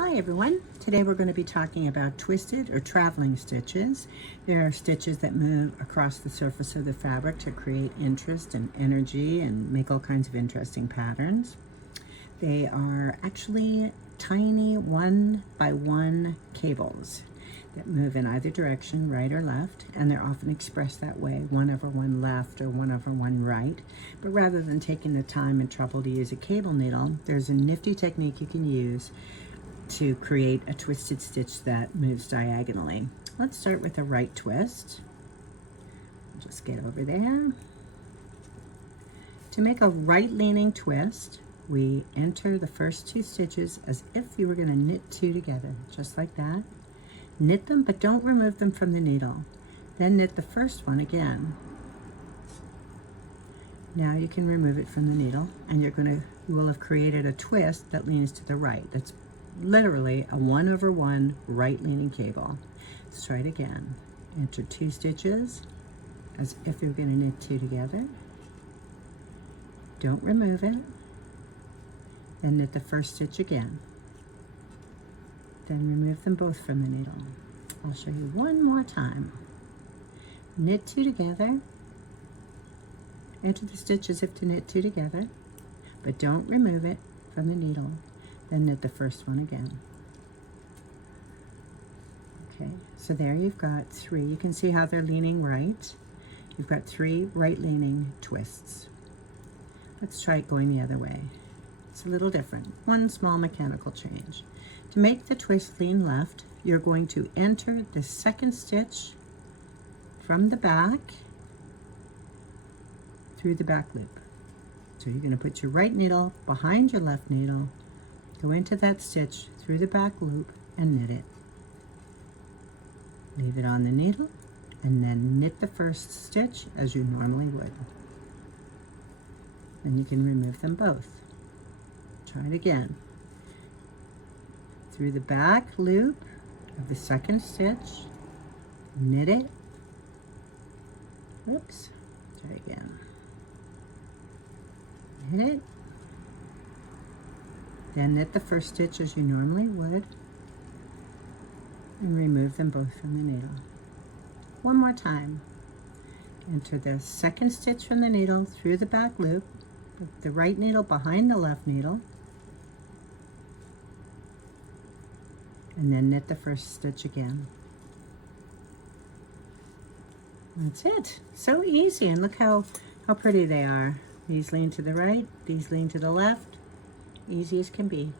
Hi everyone. Today we're going to be talking about twisted or traveling stitches. There are stitches that move across the surface of the fabric to create interest and energy and make all kinds of interesting patterns. They are actually tiny 1x1 cables that move in either direction, right or left, and they're often expressed that way, 1/1 left or 1/1 right. But rather than taking the time and trouble to use a cable needle, there's a nifty technique you can use to create a twisted stitch that moves diagonally. Let's start with a right twist. Just get over there. To make a right leaning twist, we enter the first two stitches as if you were going to knit two together, just like that. Knit them, but don't remove them from the needle. Then knit the first one again. Now you can remove it from the needle, and you will have created a twist that leans to the right. That's literally a 1/1 right leaning cable. Let's try it again. Enter two stitches as if you're going to knit two together. Don't remove it. Then knit the first stitch again. Then remove them both from the needle. I'll show you one more time. Knit two together. Enter the stitch as if to knit two together, but don't remove it from the needle. Then knit the first one again. Okay, so there you've got three. You can see how they're leaning right. You've got three right leaning twists. Let's try it going the other way. It's a little different. One small mechanical change. To make the twist lean left, you're going to enter the second stitch from the back through the back loop. So you're going to put your right needle behind your left needle, go into that stitch through the back loop and knit it. Leave it on the needle and then knit the first stitch as you normally would. And you can remove them both. Try it again. Through the back loop of the second stitch, knit it. Oops, try again. Knit it. Then knit the first stitch as you normally would and remove them both from the needle. One more time. Enter the second stitch from the needle through the back loop with the right needle behind the left needle, and then knit the first stitch again. That's it. So easy, and look how pretty they are. These lean to the right, these lean to the left. Easy as can be.